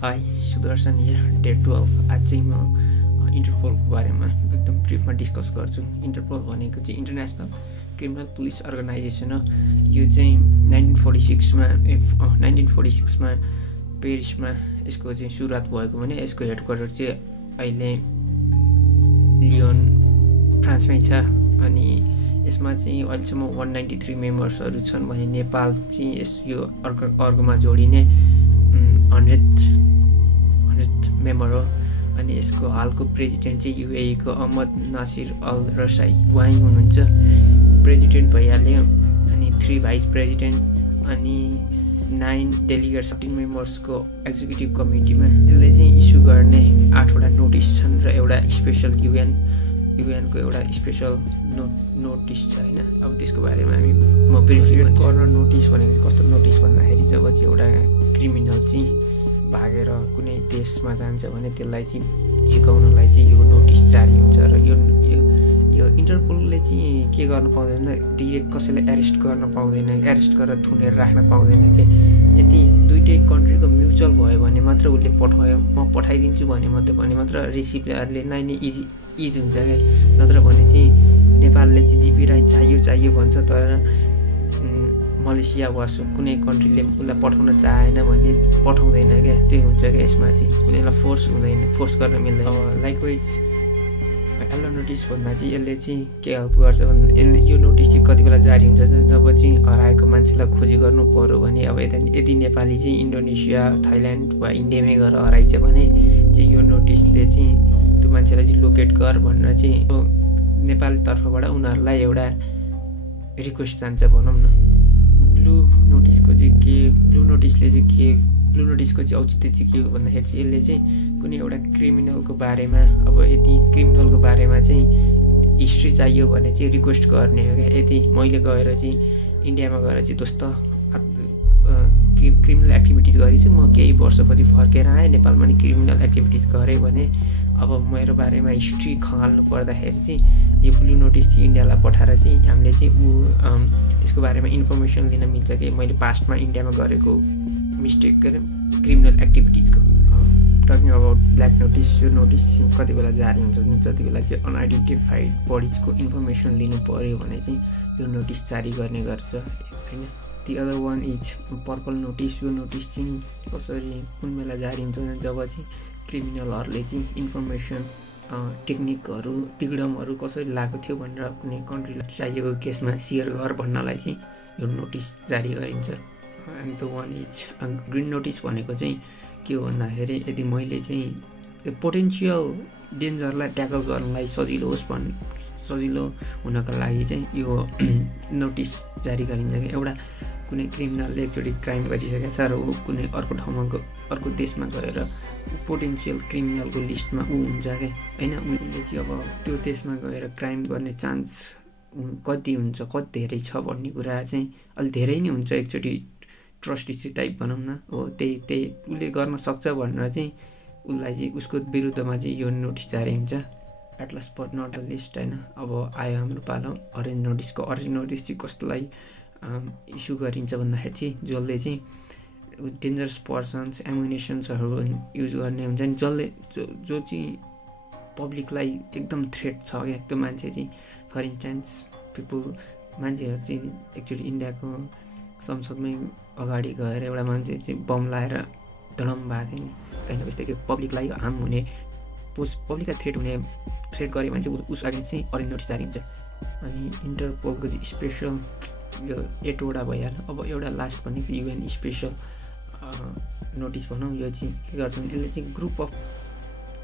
High Sudarshan here day 12। आज चाहिँ म इन्टरपोलको बारेमा एकदम ब्रिफमा डिस्कस गर्छु। इन्टरपोल भनेको चाहिँ इन्टरनेसनल क्रिमिनल पुलिस अर्गनाइजेसन हो। यो चाहिँ 1946 मा पेरिसमा यसको चाहिँ सुरुवात भएको भने यसको हेडक्वार्टर चाहिँ अहिले लियोन फ्रान्समै छ। अनि यसमा चाहिँ अहिलेसम्म 193 मेम्बर्सहरू छन् भने नेपाल चाहिँ यो अर्कोमा जोडिने 100th मेम्बर हो। अनि यसको हालको प्रेजिडेन्ट चाहिँ युएई को अहमद नासिर अल रसाई उहाँ हुनुहुन्छ, प्रेजिडेन्ट भइहाल्यो। अनि 3 भाइस प्रेजिडेन्ट अनि 9 डेलिगेट 13 मेम्बर्सको एक्जिक्युटिभ कमिटीमा यसले चाहिँ इस्यु गर्ने 8वटा नोटिस छन् र एउटा स्पेसल युएनको एउटा स्पेसल नोटिस छ हैन। अब त्यसको बारेमा म ब्रिफली कर्नर नोटिस भनेको चाहिँ कस्तो नोटिस भन्दाखेरि जब चाहिँ एउटा क्रिमिनल चाहिँ भागेर कुनै देशमा जान्छ भने त्यसलाई चाहिँ झिकाउनलाई चाहिँ यो नोटिस जारी हुन्छ। र यो इन्टरपोलले चाहिँ के गर्न पाउँदैन, डिरेक्ट कसैलाई एरेस्ट गर्न पाउँदैन, एरेस्ट गरेर थुनेर राख्न पाउँदैन के। यदि दुईटै कन्ट्रीको म्युचुअल भयो भने मात्र उसले पठायो, म पठाइदिन्छु भने मात्र रिसिभरले नै इज हुन्छ क्या। नत्र भने चाहिँ नेपालले चाहिँ जिपी राइट चाहियो भन्छ, तर मलेसिया वा कुनै कन्ट्रीले उसलाई पठाउन चाहेन भने पठाउँदैन क्या। त्यो हुन्छ क्या। यसमा चाहिँ कुनैलाई फोर्स गर्न मिल्दैन। अब लाइकवाइज एल्लो नोटिस भन्दा चाहिँ यसले चाहिँ के हेल्प गर्छ भन्दा यसले यो नोटिस चाहिँ कति बेला जारी हुन्छ जब चाहिँ हराएको मान्छेलाई खोजी गर्नु पर्यो भने। अब यदि नेपाली चाहिँ इन्डोनेसिया, थाइल्यान्ड वा इन्डियामै गएर हराइछ भने चाहिँ यो नोटिसले चाहिँ त्यो मान्छेलाई चाहिँ लोकेट गर भनेर चाहिँ नेपाल तर्फबाट उनीहरूलाई एउटा रिक्वेस्ट जान्छ भनौँ न। ब्लू नोटिसको चाहिँ औचित्य चाहिँ के हो भन्दाखेरि चाहिँ यसले चाहिँ कुनै एउटा क्रिमिनलको बारेमा, अब यदि क्रिमिनलको बारेमा चाहिँ हिस्ट्री चाहियो भने चाहिँ रिक्वेस्ट गर्ने हो क्या। यदि मैले गएर चाहिँ इन्डियामा गएर चाहिँ दोस्त क्रिमिनल एक्टिभिटिज गरेछु, म केही वर्षपछि फर्केर आएँ, नेपालमा नि क्रिमिनल एक्टिभिटिज गरेँ भने अब मेरो बारेमा हिस्ट्री खङ्गाल्नु पर्दाखेरि चाहिँ यो ब्लू नोटिस चाहिँ इन्डियालाई पठाएर चाहिँ हामीले चाहिँ त्यसको बारेमा इन्फर्मेसन लिन मिल्छ कि मैले पास्टमा इन्डियामा गरेको मिस्टेक गरेँ क्रिमिनल एक्टिभिटिजको। टकिङ अबाउट ब्ल्याक नोटिस, यो नोटिस चाहिँ कति बेला जारी हुन्छ भने जति बेला चाहिँ अनआइडेन्टिफाइड बडिजको इन्फर्मेसन लिनु पऱ्यो भने चाहिँ यो नोटिस जारी गर्ने गर्छ होइन। The other one is purple notice. यो नोटिस चाहिँ कसरी कुन बेला जारी हुन्छ भने जब चाहिँ क्रिमिनलहरूले चाहिँ इन्फर्मेसन टेक्निकहरू तिगडमहरू कसरी लागेको थियो भनेर कुनै कन्ट्रीलाई चाहिएको केसमा सेयर गर भन्नलाई चाहिँ यो नोटिस जारी गरिन्छ। And the one is green notice भनेको चाहिँ के हो भन्दाखेरि यदि मैले चाहिँ त्यो पोटेन्सियल डेन्जरलाई ट्याकल गर्नलाई सजिलो हुनको लागि चाहिँ यो नोटिस जारी गरिन्छ कि एउटा कुनै क्रिमिनलले एकचोटि क्राइम गरिसकेको छ र ऊ कुनै अर्को ठाउँमा अर्को देशमा गएर पोटेन्सियल क्रिमिनलको लिस्टमा ऊ हुन्छ क्या होइन। उसले चाहिँ अब त्यो देशमा गएर क्राइम गर्ने चान्स कति हुन्छ, कति धेरै छ भन्ने कुरा चाहिँ अलिक धेरै नै हुन्छ। एकचोटि ट्रस्ट इस्यु टाइप भनौँ न हो, त्यही उसले गर्न सक्छ भनेर चाहिँ उसलाई चाहिँ उसको विरुद्धमा चाहिँ यो नोटिस जारी हुन्छ। At last but not the least होइन। अब आयो हाम्रो पालो अरेन्ज नोटिसको। अरेन्ज नोटिस चाहिँ कस्तोलाई इस्यु गरिन्छ भन्दाखेरि चाहिँ जसले चाहिँ डेन्जरस पर्सन्स एम्युनिसन्सहरू युज गर्ने हुन्छ नि, जो चाहिँ पब्लिकलाई एकदम थ्रेट छ क्या। त्यो मान्छे चाहिँ फर इन्स्टेन्स मान्छेहरू चाहिँ एक्चुअली इन्डियाको संसदमै अगाडि गएर एउटा मान्छे चाहिँ बम लाएर धडम भएको थियो नि होइन। त्यस्तै पब्लिकलाई हार्म हुने पब्लिकलाई थ्रेट गऱ्यो भने चाहिँ उस अगेन्स्ट चाहिँ अरेन्ज नोटिस जारी हुन्छ। अनि इन्टरपोलको चाहिँ स्पेसल यो 8वटा भइहाल्यो। अब एउटा लास्ट भनेको चाहिँ युएन स्पेसल नोटिस भनौँ। यो चाहिँ के गर्छ भने यसले चाहिँ ग्रुप अफ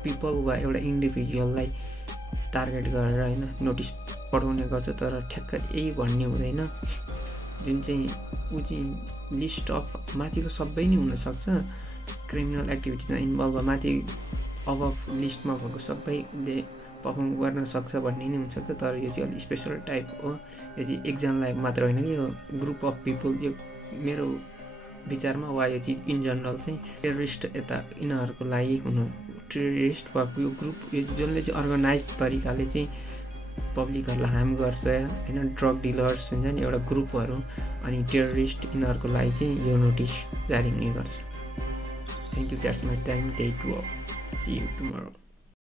पिपल वा एउटा इन्डिभिजुअललाई टार्गेट गरेर होइन नोटिस पठाउने गर्छ। तर ठ्याक्क यही भन्ने हुँदैन, जुन चाहिँ ऊ चाहिँ लिस्ट अफ माथिको सबै नै हुनसक्छ क्रिमिनल एक्टिभिटिजमा इन्भल्भ माथि अब लिस्टमा भएको सबै उसले पर्फर्म गर्न सक्छ भन्ने नै हुनसक्छ। तर यो चाहिँ अलिक स्पेसल टाइप हो। यो चाहिँ एकजनालाई मात्र होइन कि यो ग्रुप अफ पिपल, यो मेरो विचारमा वा यो चिज इन जनरल चाहिँ टेररिस्ट यिनीहरूको लागि हुनु टेररिस्ट वा यो ग्रुप यो जसले चाहिँ अर्गनाइज तरिकाले चाहिँ पब्लिकहरूलाई हार्म गर्छ होइन। ड्रग डिलर्स हुन्छ नि एउटा ग्रुपहरू अनि टेररिस्ट यिनीहरूको लागि चाहिँ यो नोटिस जारी हुने गर्छ। Thank you, that's my time, day 12. See you tomorrow.